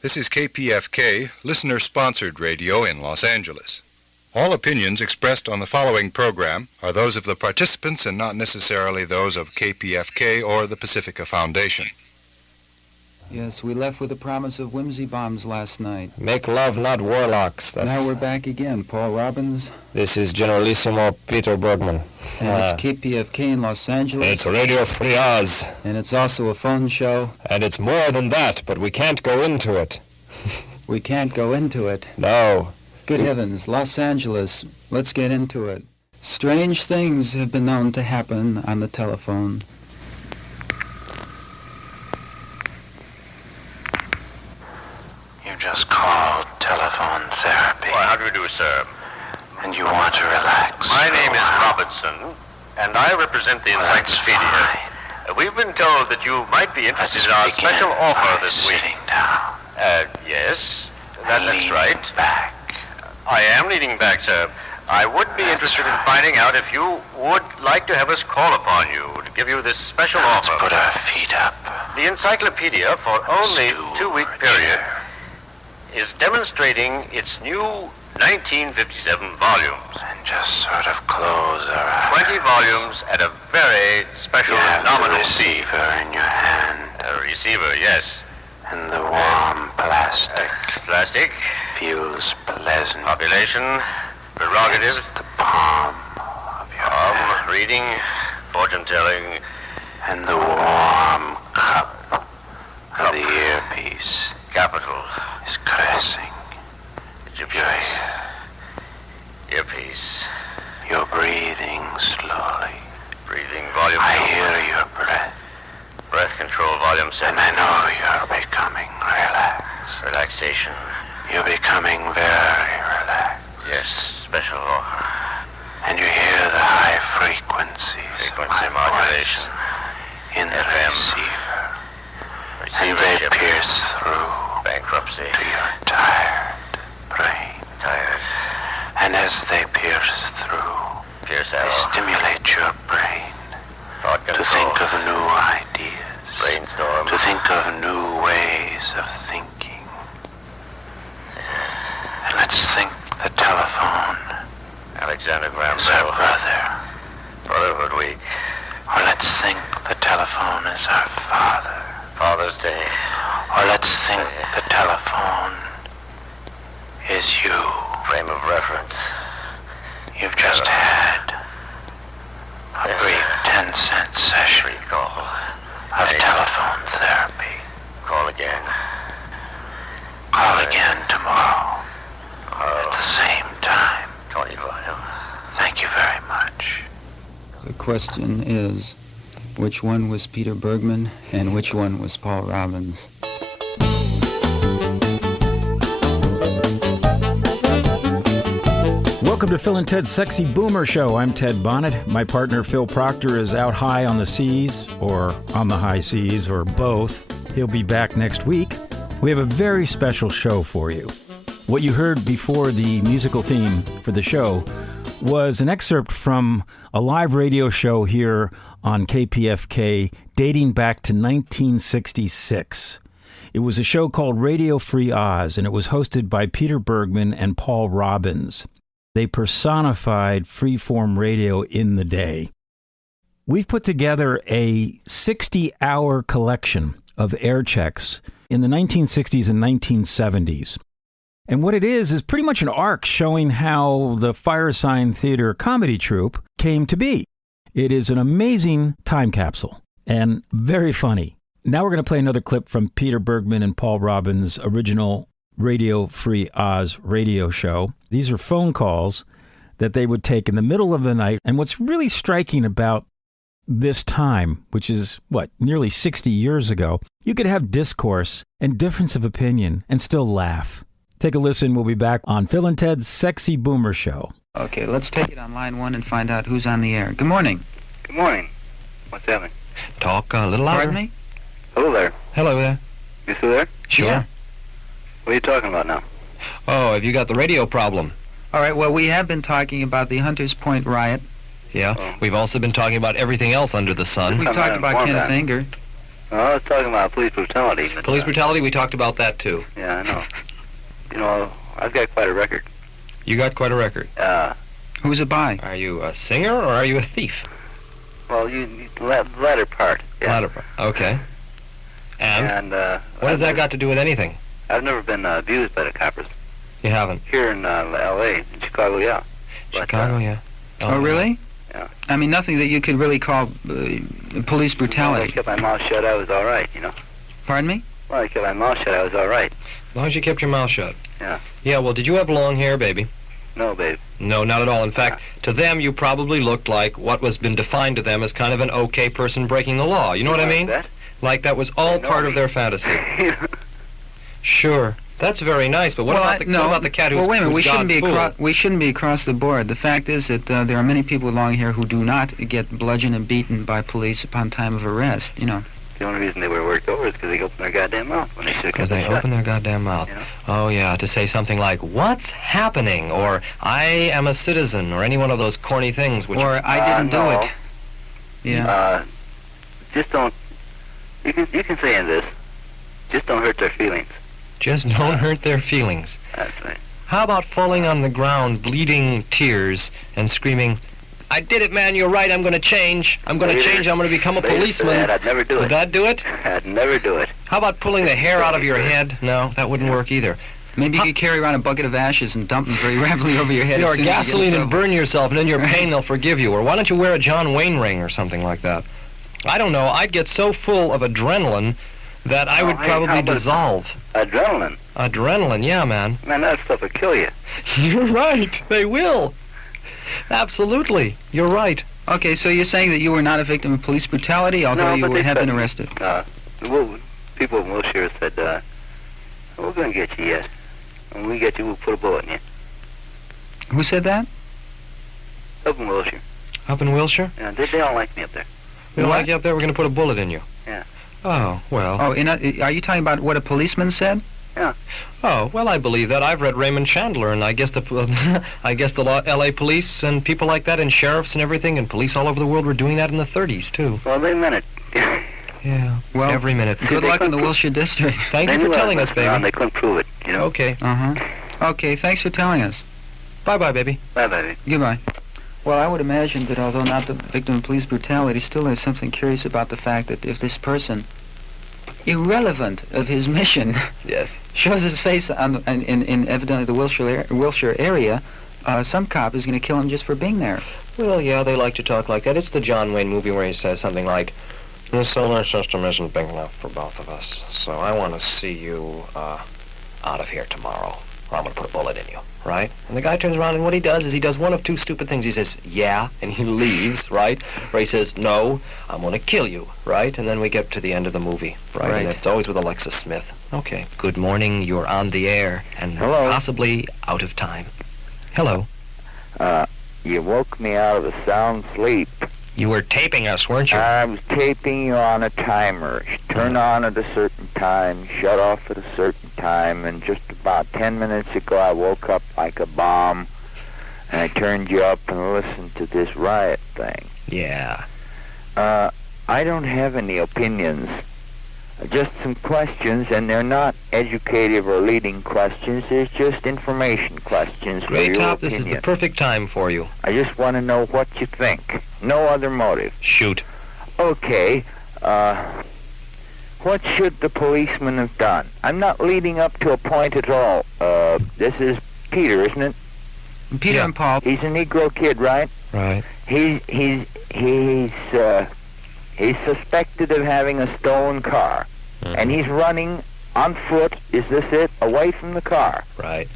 This is KPFK, listener-sponsored radio in Los Angeles. All opinions expressed on the following program are those of the participants and not necessarily those of KPFK or the Pacifica Foundation. Yes, we left with a promise of whimsy bombs last night. Make love, not warlocks. Now we're back again. Paul Robbins. This is Generalissimo Peter Bergman. And it's KPFK in Los Angeles. It's Radio Free Oz. And it's also a phone show. And it's more than that, but we can't go into it. We can't go into it. No. Good heavens, Los Angeles. Let's get into it. Strange things have been known to happen on the telephone. Just called telephone therapy. Why, how do you do, sir? And you want to relax. My name is Robinson, and I represent the encyclopedia. We've been told that you might be interested in our special offer this week. Sitting down. Yes, that's right. Back. I am leaning back, sir. I would be interested in finding out if you would like to have us call upon you to give you this special offer. Let's put our feet up. The encyclopedia, for only a 2-week period, is demonstrating its new 1957 volumes. And just sort of close our eyes. 20 volumes at a very special nominal fee. Receiver in your hand. A receiver, yes. And the warm plastic. Plastic. Feels pleasant. Population. Prerogatives. Against the palm of your hand. Reading. Fortune-telling. And the warm cup of the earpiece. Capital. Is caressing Your earpiece. You're breathing slowly. Breathing volume. I hear your breath. Breath control volume 7. And I know you're becoming relaxed. Relaxation. You're becoming very relaxed. Yes, special offer. And you hear the high frequencies Frequency modulation. In the FM. receiver. And they pierce through bankruptcy to your tired brain. Tired. And as they pierce through, they stimulate your brain to think of new ideas, brainstorm, to think of new ways of thinking. And let's think the telephone Alexander Graham is our brother. Brotherhood Week. Or let's think the telephone is our father. Father's Day. Or let's think the telephone is you. Frame of reference. You've just had a brief 10-cent session of telephone therapy. Call again. Call again tomorrow at the same time. 20 volume. Thank you very much. The question is, which one was Peter Bergman and which one was Paul Robbins? Welcome to Phil and Ted's Sexy Boomer Show. I'm Ted Bonnet. My partner Phil Proctor is out high on the seas, or on the high seas, or both. He'll be back next week. We have a very special show for you. What you heard before the musical theme for the show was an excerpt from a live radio show here on KPFK dating back to 1966. It was a show called Radio Free Oz, and it was hosted by Peter Bergman and Paul Robbins. They personified freeform radio in the day. We've put together a 60-hour collection of air checks in the 1960s and 1970s. And what it is pretty much an arc showing how the Firesign Theatre Comedy Troupe came to be. It is an amazing time capsule and very funny. Now we're going to play another clip from Peter Bergman and Paul Robbins' original Radio Free Oz radio show. These are phone calls that they would take in the middle of the night. And what's really striking about this time, which is, nearly 60 years ago, you could have discourse and difference of opinion and still laugh. Take a listen. We'll be back on Phil and Ted's Sexy Boomer Show. Okay, let's take it on line 1 and find out who's on the air. Good morning. Good morning. What's happening? Talk a little louder. Pardon me? Hello there. Hello there. You still there? Sure. Yeah. What are you talking about now? Oh, have you got the radio problem? All right, well, we have been talking about the Hunters Point riot. Yeah. We've also been talking about everything else under the sun. We talked about Kenneth Anger. Well, I was talking about police brutality. But, Police brutality, we talked about that too. Yeah, I know. You know, I've got quite a record. You got quite a record. Who's it by? Are you a singer or are you a thief? Well, the latter part. Yeah. Latter part. Okay. And And what has that got to do with anything? I've never been abused by the coppers. You haven't. Here in L.A., in Chicago, yeah. But, Chicago, yeah. Oh, really? Yeah. I mean, nothing that you could really call police Well, I brutality. kept my mouth shut, I was all right, you know. Pardon me? Well, I kept my mouth shut, I was all right. As long as you kept your mouth shut. Yeah. Yeah, well, did you have long hair, baby? No, babe. No, not at all. In fact, to them, you probably looked like what was been defined to them as kind of an okay person breaking the law. You know what I mean? That? Like that was all They know part of me. their fantasy. Sure. That's very nice, but what about the cat who's well, wait a minute. who's We God's shouldn't be across the board. The fact is that there are many people along here who do not get bludgeoned and beaten by police upon time of arrest. You know. The only reason they were worked over is because they opened their goddamn mouth when they should have Because kept they it shut. open their goddamn mouth. You know? Oh, yeah, to say something like, "What's happening?" or "I am a citizen," or any one of those corny things which... Or I didn't do no. it. Yeah. Just don't. You can say in this. Just don't hurt their feelings. Just don't hurt their feelings. That's right. How about falling on the ground, bleeding tears, and screaming, "I did it, man, you're right, I'm going to change. I'm going to change, I'm going to become a policeman." I'd never do Would it. that do it? I'd never do it. How about pulling the hair out of your head? No, that wouldn't work either. Maybe you could carry around a bucket of ashes and dump them very rapidly over your head. Or as soon as you get gasoline in and trouble. burn yourself, and in your pain they'll forgive you. Or why don't you wear a John Wayne ring or something like that? I don't know. I'd get so full of adrenaline that I would hey, probably how about- dissolve. Adrenaline. Adrenaline, yeah, man. Man, that stuff will kill you. You're right. They will. Absolutely. You're right. Okay, so you're saying that you were not a victim of police brutality, although No, you but they had been said- arrested. People in Wilshire said, we're going to get you yet. When we get you, we'll put a bullet in you. Who said that? Up in Wilshire. Up in Wilshire? Yeah, they don't like me up there. We don't What? like you up there, we're going to put a bullet in you. Yeah. Oh, well. Oh, are you talking about what a policeman said? Oh, well, I believe that. I've read Raymond Chandler, and I guess the L.A. police and people like that, and sheriffs and everything, and police all over the world were doing that in the 30s, too. Well, they meant it. Yeah, Well, every minute. Good luck in the Wilshire district. Thank They you for knew I telling was us, messing around. baby. They couldn't prove it, you know? Okay. Okay, thanks for telling us. Bye-bye, baby. Bye, baby. Goodbye. Well, I would imagine that although not the victim of police brutality, still there's something curious about the fact that if this person, irrelevant of his mission, Yes. shows his face in evidently the Wilshire area, some cop is going to kill him just for being there. Well, yeah, they like to talk like that. It's the John Wayne movie where he says something like, "The solar system isn't big enough for both of us, so I want to see you out of here tomorrow, or I'm going to put a bullet in you," right? And the guy turns around, and what he does is he does one of two stupid things. He says, "Yeah," and he leaves, right? Or he says, "No, I'm going to kill you," right? And then we get to the end of the movie, right? Right. And it's always with Alexis Smith. Okay. Good morning, you're on the air, and Hello. possibly out of time. Hello. You woke me out of a sound sleep. You were taping us, weren't you? I was taping you on a timer. Turn on at a certain time, shut off at a certain time, and just about 10 minutes ago I woke up like a bomb, and I turned you up and listened to this riot thing. Yeah. I don't have any opinions. Just some questions, and they're not educative or leading questions. They're just information questions for Great your Top, this is opinion. the perfect time for you. I just want to know what you think. No other motive. Shoot. Okay, what should the policeman have done? I'm not leading up to a point at all. This is Peter, isn't it? Peter Yeah. and Paul. He's a Negro kid, right? Right. He's suspected of having a stolen car, and he's running on foot. Is this it? Away from the car. Right.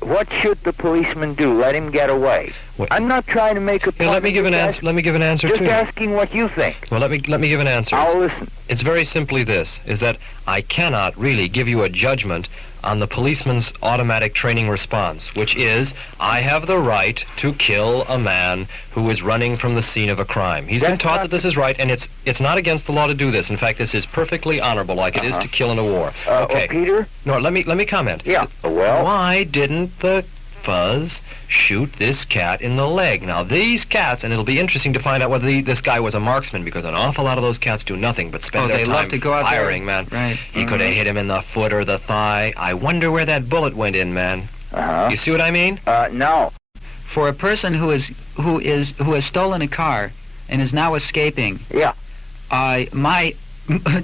What should the policeman do? Let him get away. What- I'm not trying to make a point. Here, let me give an just answer. Let me give an answer Just too. asking what you think. Well, let me give an answer. I'll listen. It's very simply this: is that I cannot really give you a judgment on the policeman's automatic training response, which is I have the right to kill a man who is running from the scene of a crime. He's been That's taught not that this is right, and it's not against the law to do this. In fact, this is perfectly honorable, like it is to kill in a war. Okay. Peter? No, let me comment. Yeah. Well, Why didn't the Fuzz, shoot this cat in the leg. Now, these cats, and it'll be interesting to find out whether this guy was a marksman, because an awful lot of those cats do nothing but spend their they time love to go out firing, there. man. Right. He could have hit him in the foot or the thigh. I wonder where that bullet went in, man. Uh-huh. You see what I mean? No. For a person who has stolen a car and is now escaping, Yeah. my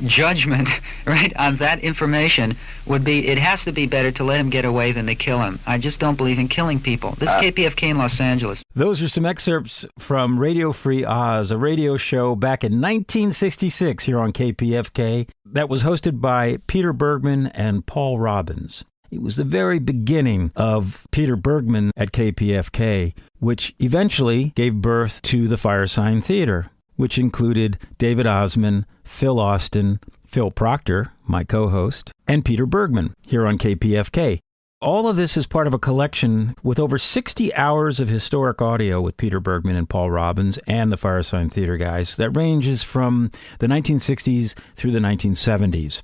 judgment, right, on that information would be it has to be better to let him get away than to kill him. I just don't believe in killing people. This is KPFK in Los Angeles. Those are some excerpts from Radio Free Oz, a radio show back in 1966 here on KPFK that was hosted by Peter Bergman and Paul Robbins. It was the very beginning of Peter Bergman at KPFK, which eventually gave birth to the Firesign Theatre, which included David Ossman, Phil Austin, Phil Proctor, my co-host, and Peter Bergman here on KPFK. All of this is part of a collection with over 60 hours of historic audio with Peter Bergman and Paul Robbins and the Firesign Theatre guys that ranges from the 1960s through the 1970s.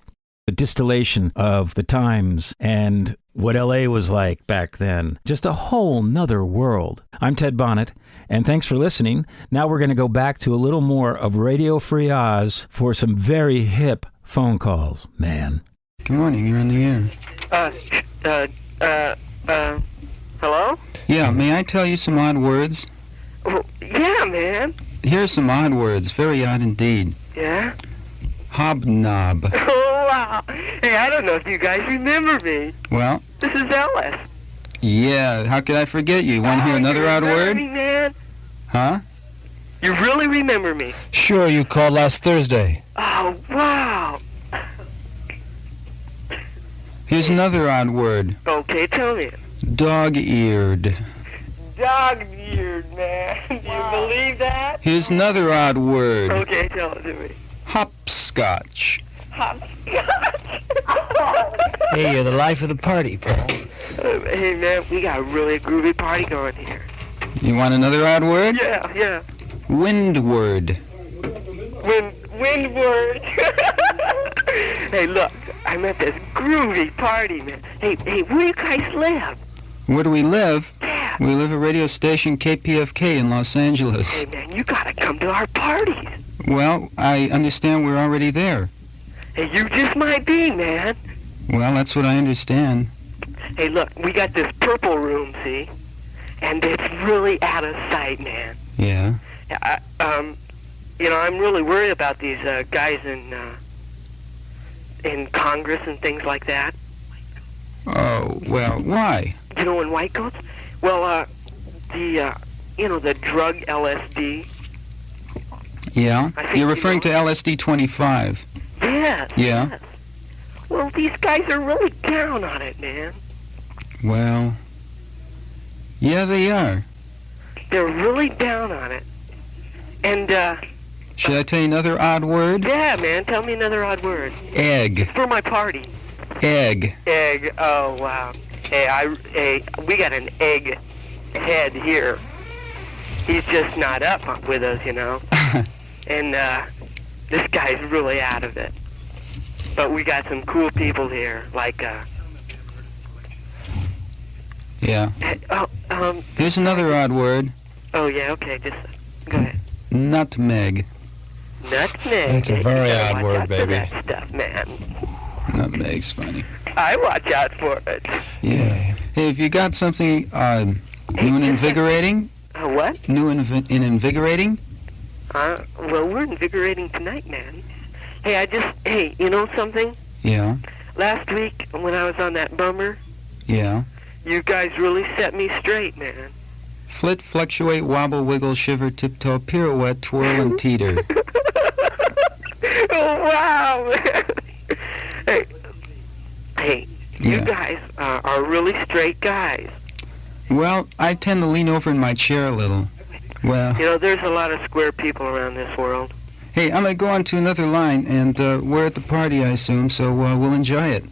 A distillation of the times and what LA was like back then. Just a whole nother world. I'm Ted Bonnet, and thanks for listening. Now we're going to go back to a little more of Radio Free Oz for some very hip phone calls. Man. Good morning, you're on the air. Hello? Yeah, may I tell you some odd words? Oh, yeah, man. Here's some odd words, very odd indeed. Yeah? Hobnob. Oh, wow. Hey, I don't know if you guys remember me. Well, This is Ellis. yeah, how could I forget you? Want to hear another you odd remember word? me, man? Huh? You really remember me? Sure, you called last Thursday. Oh, wow. Here's another odd word. Okay, tell me. Dog-eared. Dog-eared, man. Do you believe that? Here's another odd word. Okay, tell it to me. Hopscotch. Hopscotch. Hey, you're the life of the party, Paul. Hey, man, we got a really groovy party going here. You want another odd word? Yeah, yeah. Windward. Windward. Hey, look, I'm at this groovy party, man. Hey, where you guys live? Where do we live? Yeah. We live at radio station KPFK in Los Angeles. Hey, man, you gotta come to our parties. Well, I understand we're already there. Hey, you just might be, man. Well, that's what I understand. Hey, look, we got this purple room, see? And it's really out of sight, man. Yeah. I'm really worried about these guys in Congress and things like that. Oh, well, why? You know, in white coats? Well, the drug LSD. Yeah? I think You're you referring to LSD 25. Yes. Yeah? Yes. Well, these guys are really down on it, man. Well, yeah, they are. They're really down on it. And, Should I tell you another odd word? yeah, man, tell me another odd word. Egg. For my party. Egg. Egg. Oh, wow. Hey, we got an egg head here. He's just not up with us, you know. And, this guy's really out of it. But we got some cool people here, like, Yeah. Here's another odd word. Oh, yeah, okay, just go ahead. Nutmeg. Nutmeg. That's a very You gotta odd watch word, out for baby. that stuff, man. Nutmeg's funny. I watch out for it. Yeah. Hey, have you got something new and invigorating? What? New and invigorating? Well, we're invigorating tonight, man. Hey, you know something? Yeah. Last week, when I was on that bummer, Yeah. you guys really set me straight, man. Flit, fluctuate, wobble, wiggle, shiver, tiptoe, pirouette, twirl, and teeter. Oh, wow, man. Hey, you Yeah. guys are really straight guys. Well, I tend to lean over in my chair a little. Well, You know, there's a lot of square people around this world. hey, I'm going to go on to another line, and we're at the party, I assume, so we'll enjoy it.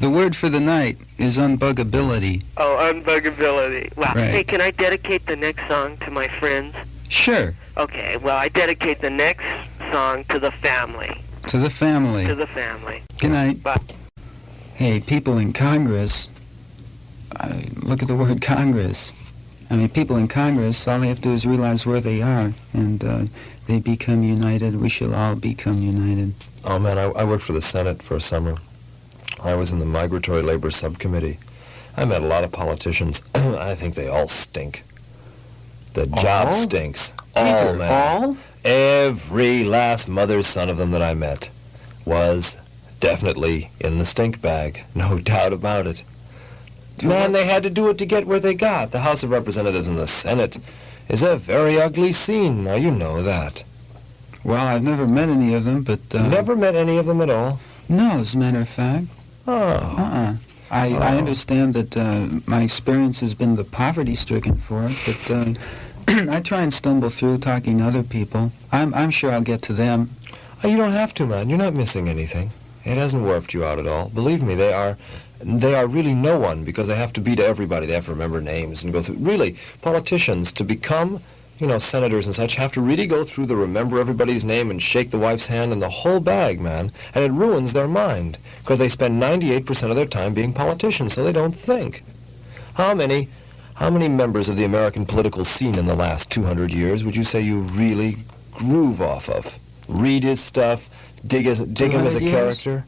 The word for the night is unbuggability. Oh, unbuggability. Wow. Right. Hey, can I dedicate the next song to my friends? Sure, Okay, well, I dedicate the next song to the family. to the family. To the family. Good night. Bye. Hey, people in Congress, look at the word Congress. I mean, people in Congress, all they have to do is realize where they are, and they become united. We shall all become united. Oh, man, I worked for the Senate for a summer. I was in the Migratory Labor Subcommittee. I met a lot of politicians. I think they all stink. The job stinks. All, man. All? Every last mother's son of them that I met was definitely in the stink bag. No doubt about it. Man, they had to do it to get where they got. The House of Representatives and the Senate is a very ugly scene. Now, you know that. Well, I've never met any of them, but... Never met any of them at all? No, as a matter of fact. Oh. I understand that my experience has been the poverty-stricken for it, but I try and stumble through talking to other people. I'm sure I'll get to them. Oh, you don't have to, man. You're not missing anything. It hasn't warped you out at all. Believe me, they are really no one, because they have to be to everybody. They have to remember names and go through... Really, politicians, to become, senators and such, have to really go through the remember everybody's name and shake the wife's hand and the whole bag, man. And it ruins their mind, because they spend 98% of their time being politicians, so they don't think. How many members of the American political scene in the last 200 years would you say you really groove off of? Read his stuff, dig him as a character?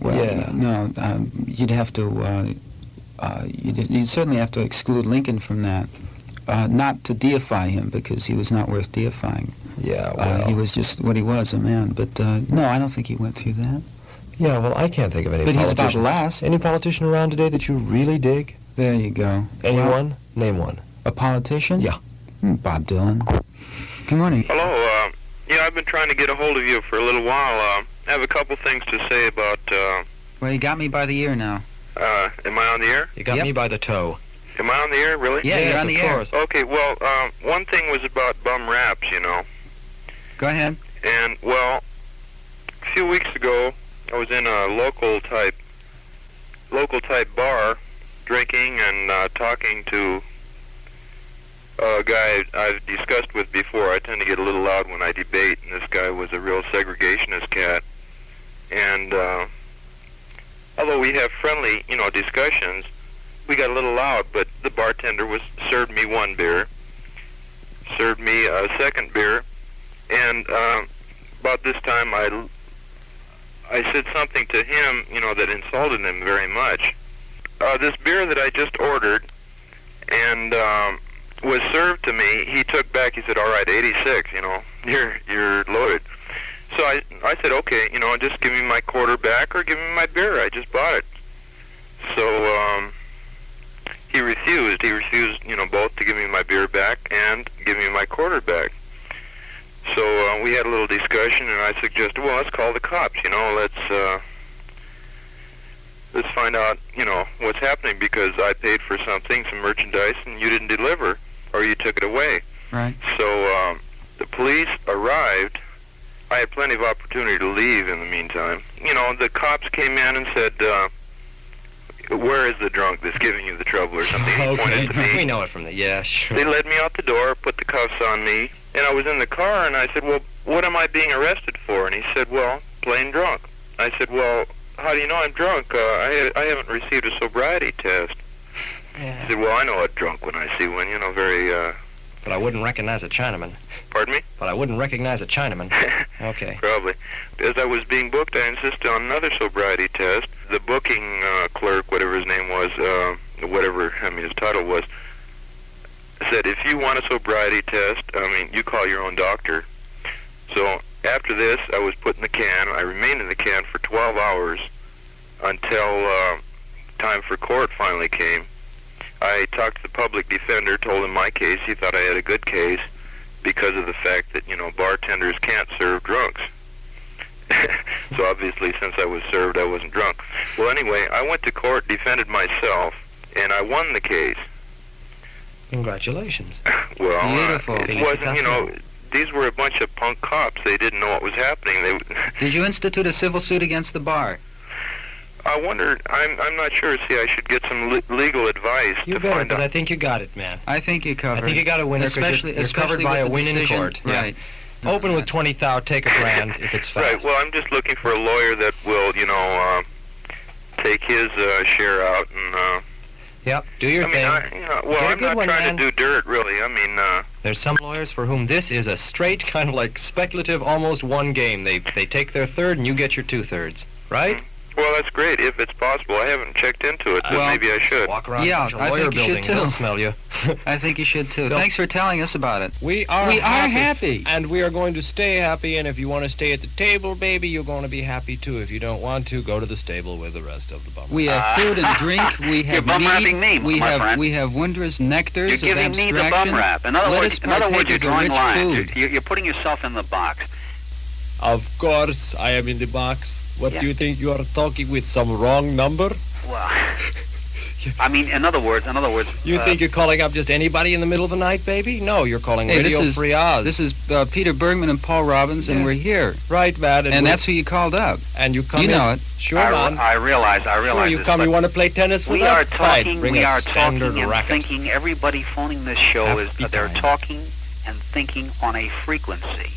Well, yeah. No, you'd have to, you'd certainly have to exclude Lincoln from that. Not to deify him, because he was not worth deifying. Yeah, well... he was just what he was, a man. But, no, I don't think he went through that. Yeah, well, I can't think of any politician. But he's about last. Any politician around today that you really dig? There you go. Anyone? Well, name one. A politician? Yeah. Bob Dylan. Good morning. Hello, yeah, I've been trying to get a hold of you for a little while. I have a couple things to say about, Well, you got me by the ear now. Am I on the air? You got me by the toe. Am I on the air, really? Yeah, you're on the air. Okay, well, one thing was about bum raps, Go ahead. And, well, a few weeks ago, I was in a local type bar, drinking and talking to a guy I've discussed with before. I tend to get a little loud when I debate, and this guy was a real segregationist cat. And although we have friendly, discussions, we got a little loud, but the bartender served me one beer, served me a second beer, and about this time I said something to him, that insulted him very much. This beer that I just ordered and was served to me, he took back, he said, all right, 86, you're loaded. So I said, okay, just give me my quarter back or give me my beer. I just bought it. So he refused, both to give me my beer back and give me my quarter back. So we had a little discussion, and I suggested, well, let's call the cops, let's find out, what's happening, because I paid for something, some merchandise, and you didn't deliver, or you took it away. Right. So the police arrived. I had plenty of opportunity to leave in the meantime. The cops came in and said, where is the drunk that's giving you the trouble or something? He pointed to me. We know it from the... Yeah, sure. They led me out the door, put the cuffs on me, and I was in the car, and I said, well, what am I being arrested for? And he said, well, plain drunk. I said, well, how do you know I'm drunk? I haven't received a sobriety test. Yeah. He said, well, I know a drunk when I see one, very... But I wouldn't recognize a Chinaman. Pardon me? But I wouldn't recognize a Chinaman. Okay. Probably. As I was being booked, I insisted on another sobriety test. The booking clerk, whatever his name was, his title was, said, if you want a sobriety test, you call your own doctor. So after this, I was put in the can. I remained in the can for 12 hours until time for court finally came. I talked to the public defender, told him my case. He thought I had a good case because of the fact that, bartenders can't serve drunks. So obviously, since I was served, I wasn't drunk. Well, anyway, I went to court, defended myself, and I won the case. Congratulations. Well, Beautiful. It wasn't, these were a bunch of punk cops. They didn't know what was happening. Did you institute a civil suit against the bar? I wondered, I'm not sure. See, I should get some legal advice to find out. I think you got it, man. I think you covered. I think you got a winner, especially you're covered by a win in court. Right. Yeah. Open with 20,000, take a grand if it's fast. Right, well, I'm just looking for a lawyer that will, take his share out and Yep, do your thing. I'm not trying to do dirt, really. I mean, There's some lawyers for whom this is a straight, kind of like speculative, almost one game. They take their third and you get your 2/3, right? Well, that's great, if it's possible. I haven't checked into it, but maybe I should. Walk around Yeah, a I lawyer think you building, should too. they'll smell you. I think you should too. Thanks for telling us about it. We are happy. And we are going to stay happy, and if you want to stay at the table, baby, you're going to be happy too. If you don't want to, go to the stable with the rest of the bum. We have food and drink. We have You're bum-rapping me, my friend. We have wondrous nectars You're giving of me the abstraction. bum rap. In other Let words, us partake you're of the drawing rich lines. food. You're putting yourself in the box. Of course, I am in the box. What Yeah. do you think? You are talking with some wrong number? Well, I mean, in other words, You think you're calling up just anybody in the middle of the night, baby? No, you're calling Hey, Radio Free Oz. This is Peter Bergman and Paul Robbins, and we're here. Right, Matt. And that's who you called up. And you come You in. know it. Sure, man. I realize Sure, you this, come, but you want to play tennis with we us? are talking, Fine, bring we a are talking standard and racket. thinking. Everybody phoning this show is they're talking and thinking on a frequency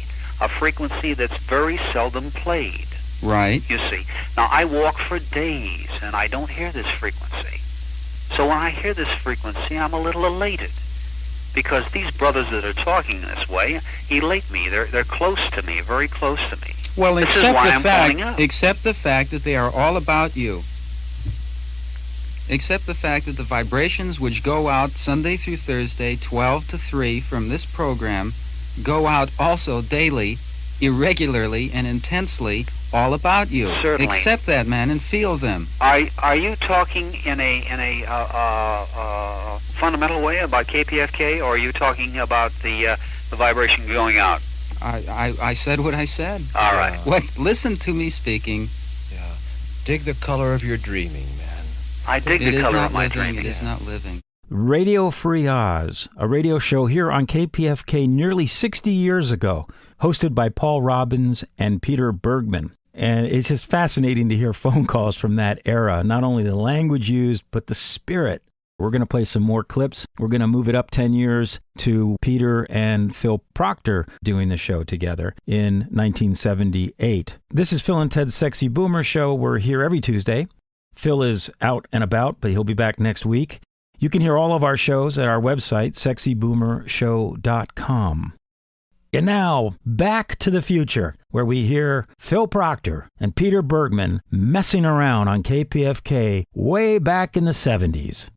that's very seldom played. Right. You see. Now, I walk for days, and I don't hear this frequency. So when I hear this frequency, I'm a little elated. Because these brothers that are talking this way elate me. They're close to me, very close to me. Well, This is why I'm phoning up. except the fact that they are all about you. Except the fact that the vibrations which go out Sunday through Thursday, 12 to 3 from this program, go out also daily, irregularly and intensely, all about you. Certainly. Accept that, man, and feel them. Are you talking in a fundamental way about KPFK, or are you talking about the vibration going out? I said what I said. All right. What? Listen to me speaking. Yeah. Dig the color of your dreaming, man. I dig the color of my dreaming. dreaming. It is not living. Radio Free Oz, a radio show here on KPFK nearly 60 years ago, hosted by Paul Robbins and Peter Bergman. And it's just fascinating to hear phone calls from that era, not only the language used, but the spirit. We're going to play some more clips. We're going to move it up 10 years to Peter and Phil Proctor doing the show together in 1978. This is Phil and Ted's Sexy Boomer Show. We're here every Tuesday. Phil is out and about, but he'll be back next week. You can hear all of our shows at our website, sexyboomershow.com. And now, back to the future, where we hear Phil Proctor and Peter Bergman messing around on KPFK way back in the 70s.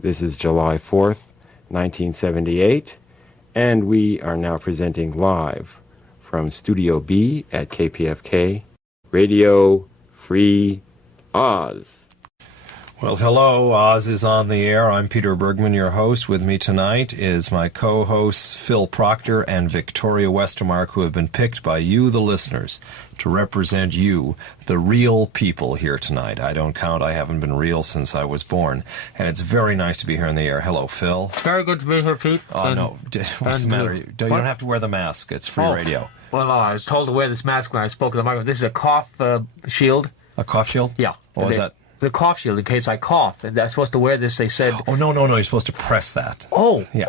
This is July 4th, 1978, and we are now presenting live from Studio B at KPFK, Radio Free Oz. Well, hello, Oz is on the air. I'm Peter Bergman, your host. With me tonight is my co-hosts Phil Proctor and Victoria Westermark, who have been picked by you, the listeners, to represent you, the real people here tonight. I don't count. I haven't been real since I was born. And it's very nice to be here on the air. Hello, Phil. Very good to be here, Pete. Oh, no. What's the matter? You don't have to wear the mask. It's free radio. Well, I was told to wear this mask when I spoke to the microphone. This is a cough shield. A cough shield? Yeah. What was that? The cough shield, in case I cough. I'm supposed to wear this, they said. Oh, no. You're supposed to press that. Oh. Yeah.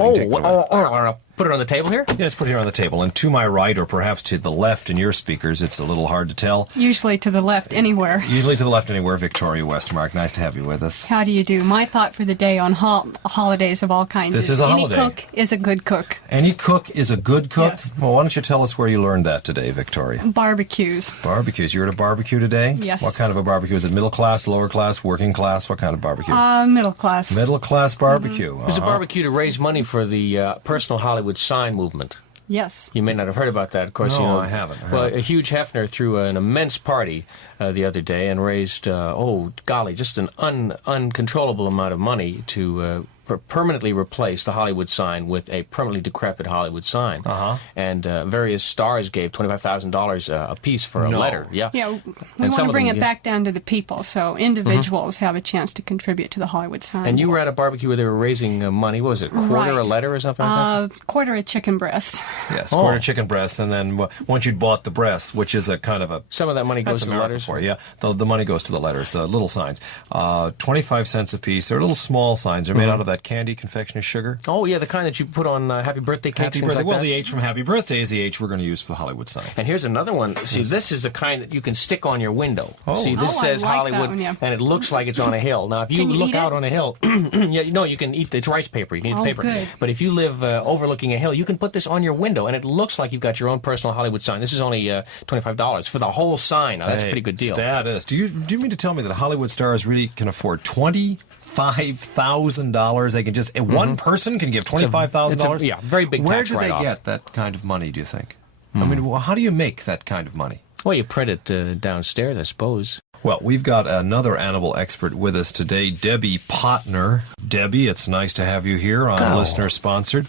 Put it on the table here? Yeah, let's put it here on the table. And to my right, or perhaps to the left in your speakers, it's a little hard to tell. Usually to the left anywhere. Usually to the left anywhere, Victoria Westermark. Nice to have you with us. How do you do? My thought for the day on holidays of all kinds This is a holiday. Any cook is a good cook. Any cook is a good cook? Yes. Well, why don't you tell us where you learned that today, Victoria? Barbecues. Barbecues. You're at a barbecue today? Yes. What kind of a barbecue? Is it middle class, lower class, working class? What kind of barbecue? Middle class. Middle class barbecue. It was a barbecue to raise money for the personal Hollywood sign movement. Yes. You may not have heard about that, of course. No, you know, I haven't. Well, a Hugh Hefner threw an immense party the other day and raised, just an uncontrollable amount of money to permanently replace the Hollywood sign with a permanently decrepit Hollywood sign. Uh-huh. And various stars gave $25,000 a piece for a letter. Yeah. Yeah, we want to bring it back down to the people, so individuals have a chance to contribute to the Hollywood sign. And you were at a barbecue where they were raising money. What was it, quarter a letter or something like that? Quarter a chicken breast. Yes, quarter chicken breast, and then once you'd bought the breast, which is a kind of a... Some of that money goes to the letters. for you. Yeah, the money goes to the letters, the little signs. 25 cents a piece. They're little small signs. They're made out of that candy confectioner's sugar. Oh, yeah, the kind that you put on Happy Birthday cakes, things like well, that. the H from Happy Birthday is the H we're going to use for the Hollywood sign. And here's another one. See, this is the kind that you can stick on your window. Oh. See, this says I like Hollywood, that one, yeah. and it looks like it's on a hill. Now, if you Can you look eat out it? on a hill, you can eat it's rice paper. You can eat the paper. Good. But if you live overlooking a hill, you can put this on your window, and it looks like you've got your own personal Hollywood sign. This is only $25 for the whole sign. Now, that's a pretty good deal. Status. Do you mean to tell me that Hollywood stars really can afford $25,000? They can just one person can give $25,000. Yeah, very big. Where tax do they write-off. get that kind of money? Do you think? I mean, how do you make that kind of money? Well, you print it downstairs, I suppose. Well, we've got another animal expert with us today, Debbie Potner. Debbie, it's nice to have you here on listener-sponsored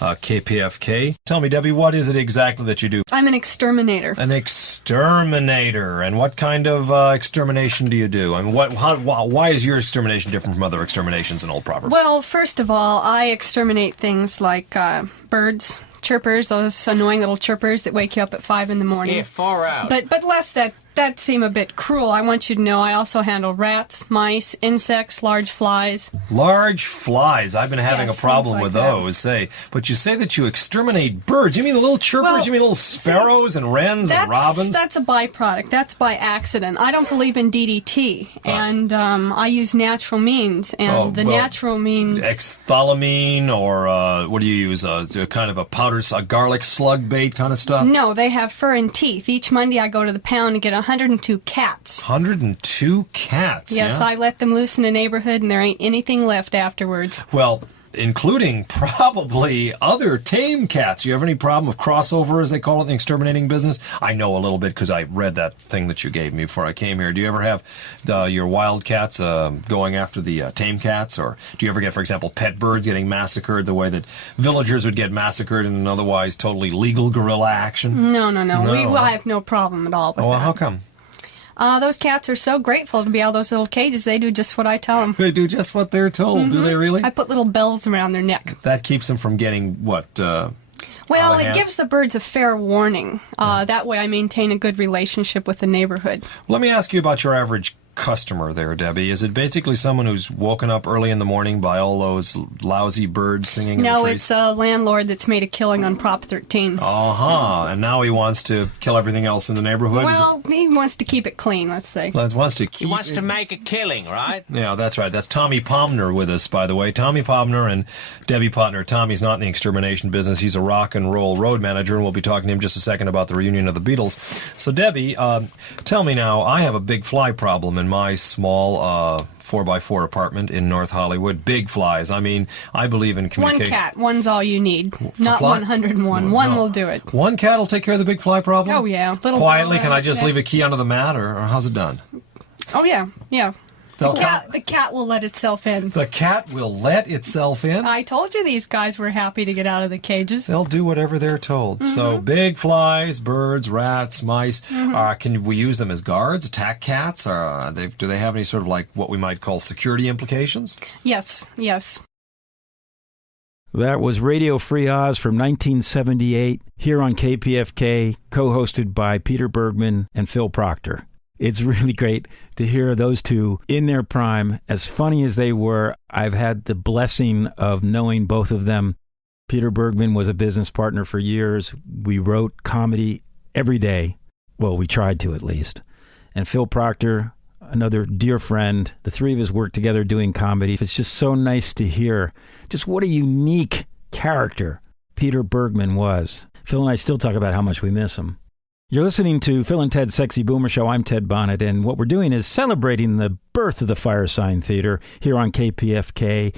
KPFK. Tell me, Debbie, what is it exactly that you do? I'm an exterminator. An exterminator. And what kind of extermination do you do? I mean, why is your extermination different from other exterminations in Old Proverb? Well, first of all, I exterminate things like birds, chirpers, those annoying little chirpers that wake you up at 5 in the morning. Yeah, far out. But lest that seem a bit cruel, I want you to know I also handle rats, mice, insects, large flies. Large flies. I've been having Yes, a problem things with like that. those. But you say that you exterminate birds. You mean the little chirpers? Well, you mean little sparrows and wrens and robins? That's a byproduct. That's by accident. I don't believe in DDT, and I use natural means. And natural means... Exthalamine, or what do you use? A kind of a powder, a garlic slug bait kind of stuff? No, they have fur and teeth. Each Monday I go to the pound and get 102 cats. 102 cats, Yes, yeah? I let them loose in the neighborhood, and there ain't anything left afterwards. Well, including probably other tame cats. You have any problem with crossover, as they call it in the exterminating business? I know a little bit because I read that thing that you gave me before I came here. Do you ever have your wild cats going after the tame cats? Or do you ever get, for example, pet birds getting massacred the way that villagers would get massacred in an otherwise totally legal guerrilla action? No. I have no problem at all with that. Well, how come? Those cats are so grateful to be out of those little cages. They do just what I tell them. They do just what they're told, do they really? I put little bells around their neck. That keeps them from getting, what, Well, it gives the birds a fair warning. That way I maintain a good relationship with the neighborhood. Let me ask you about your average customer there, Debbie. Is it basically someone who's woken up early in the morning by all those lousy birds singing in the trees? No, it's a landlord that's made a killing on Prop 13. And now he wants to kill everything else in the neighborhood? Well, he wants to keep it clean, let's say. He wants to make a killing, right? Yeah, that's right. That's Tommy Pomner with us, by the way. Tommy Pomner and Debbie Potner. Tommy's not in the extermination business. He's a rock and roll road manager, and we'll be talking to him just a second about the reunion of the Beatles. So, Debbie, tell me now, I have a big fly problem in my small 4x4 apartment in North Hollywood. Big flies. I mean, I believe in communication. One cat. One's all you need. Not fly? 101. One will do it. One cat will take care of the big fly problem? Oh, yeah. Little Quietly, bell, can I just yeah. leave a key under the mat, or how's it done? Oh, yeah. The cat will let itself in. The cat will let itself in? I told you these guys were happy to get out of the cages. They'll do whatever they're told. So big flies, birds, rats, mice. Can we use them as guards, attack cats? Or do they have any sort of like what we might call security implications? Yes. That was Radio Free Oz from 1978 here on KPFK, co-hosted by Peter Bergman and Phil Proctor. It's really great to hear those two in their prime. As funny as they were, I've had the blessing of knowing both of them. Peter Bergman was a business partner for years. We wrote comedy every day. Well, we tried to at least. And Phil Proctor, another dear friend. The three of us worked together doing comedy. It's just so nice to hear just what a unique character Peter Bergman was. Phil and I still talk about how much we miss him. You're listening to Phil and Ted's Sexy Boomer Show. I'm Ted Bonnet, and what we're doing is celebrating the birth of the Firesign Theatre here on KPFK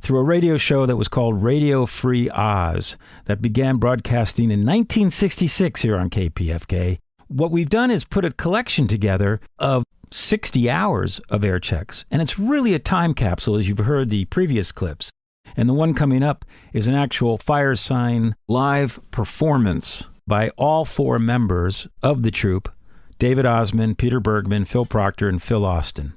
through a radio show that was called Radio Free Oz that began broadcasting in 1966 here on KPFK. What we've done is put a collection together of 60 hours of air checks, and it's really a time capsule, as you've heard the previous clips. And the one coming up is an actual Firesign live performance by all four members of the troupe, David Ossman, Peter Bergman, Phil Proctor, and Phil Austin.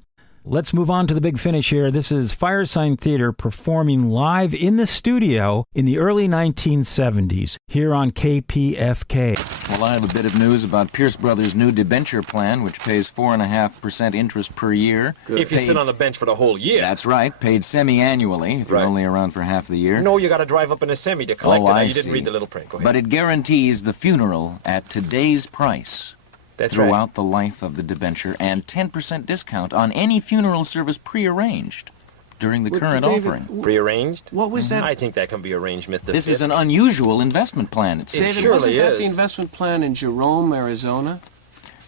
Let's move on to the big finish here. This is Firesign Theatre performing live in the studio in the early 1970s here on KPFK. Well, I have a bit of news about Pierce Brothers' new debenture plan, which pays 4.5% interest per year. Good. If you sit on the bench for the whole year. That's right, paid semi-annually if you're only around for half the year. No, you got to drive up in a semi to collect it. You didn't read the little print. Go ahead. But it guarantees the funeral at today's price. That's throughout the life of the debenture, and 10% discount on any funeral service prearranged during the current offering. Prearranged? What was that? I think that can be arranged, Mr. This is an unusual investment plan, it seems. David, surely wasn't that is. the investment plan in Jerome, Arizona?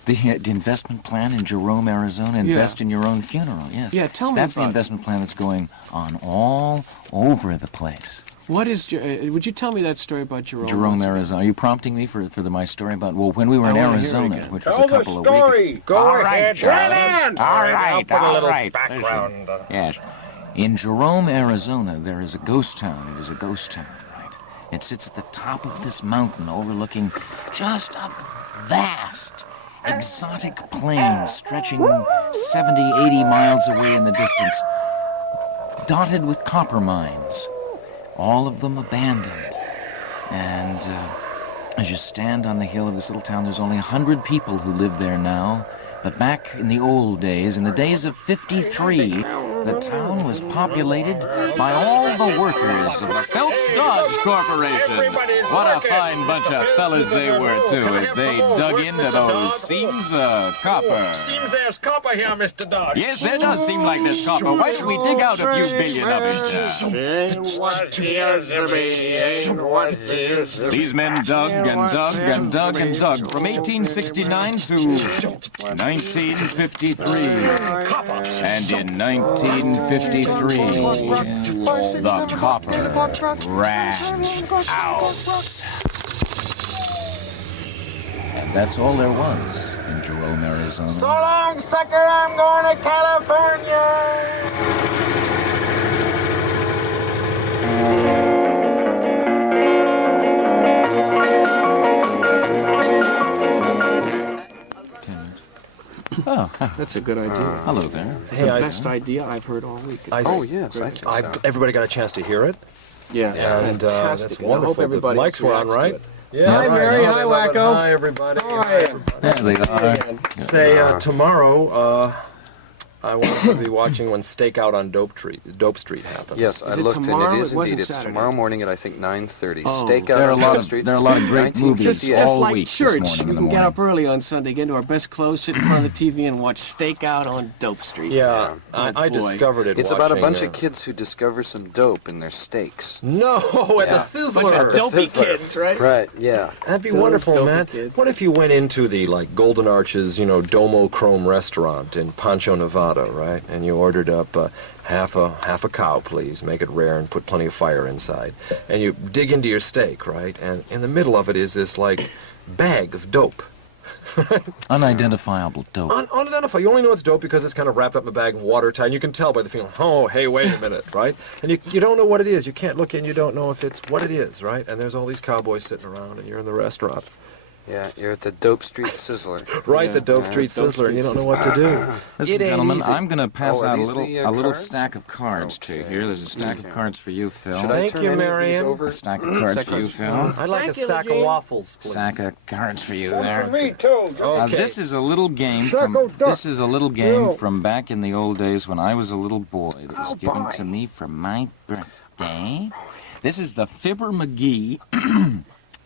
The investment plan in Jerome, Arizona, invest in your own funeral, yes. Yeah, tell me That's the about investment plan that's going on all over the place. What is? Would you tell me that story about Jerome? Jerome, Arizona. Are you prompting me for my story about, well, when we were in Arizona, which was a couple of weeks... Go ahead, Charlie. All right, Put a little background. Yes. In Jerome, Arizona, there is a ghost town. It is a ghost town, right? It sits at the top of this mountain overlooking just a vast, exotic plain stretching 70, 80 miles away in the distance, dotted with copper mines. All of them abandoned. And as you stand on the hill of this little town, there's only 100 people who live there now. But back in the old days, in the days of '53, the town was populated by all the workers of the Phelps Dodge Corporation. What a fine bunch of fellas they were, too, as they dug into those seams of copper. Seems there's copper here, Mr. Dodge. Yes, there does seem like there's copper. Why don't we dig out a few billion of it? These men dug and dug and dug and dug from 1869 to 1953. And in 1953, the copper ran out. And that's all there was in Jerome, Arizona. So long, sucker, I'm going to California. Oh, that's a good idea. Hello there. It's the best idea I've heard all week. Yes, everybody got a chance to hear it? Yeah, and fantastic. that's wonderful. I hope everybody the mics were on, right? Yeah. Hi, Mary. Hi, Wacko. Hi, everybody. Hi. There they are. Say, tomorrow, I want to be watching when Stakeout on Dope Street happens. Yes, I looked, and it is indeed. It's tomorrow morning at, I think, 9:30. Stakeout on Dope Street. There are a lot of great movies just all like week church. this morning in the We can morning. get up early on Sunday, get into our best clothes, sit in front of the TV, and watch Stakeout on Dope Street. Yeah, I discovered it. It's about a bunch of kids who discover some dope in their steaks. No, at the Sizzler. Bunch of dopey kids, right? Right, yeah. That'd be Those wonderful, dopey man. kids. What if you went into the, Golden Arches, Domo Chrome restaurant in Pancho, Nevada, right? And you ordered up half a cow, please. Make it rare and put plenty of fire inside. And you dig into your steak, right? And in the middle of it is this, bag of dope. Unidentifiable dope. Unidentifiable. You only know it's dope because it's kind of wrapped up in a bag of watertight, and you can tell by the feeling, oh, hey, wait a minute, right? And you don't know what it is. You can't look in, you don't know if it's what it is, right? And there's all these cowboys sitting around, and you're in the restaurant. Yeah, you're at the Dope Street Sizzler. Right, the Dope Street Sizzler, and you don't know what to do. Listen, gentlemen, I'm going to pass out a little cards? stack of cards to you here. There's a stack of cards for you, Phil. Should I turn any of these over? A stack of cards for you, Phil. I'd like a sack of waffles, please. Sack of cards for you there. Me too. Okay. This is a little game from back in the old days when I was a little boy. It was given to me for my birthday. This is the Fibber McGee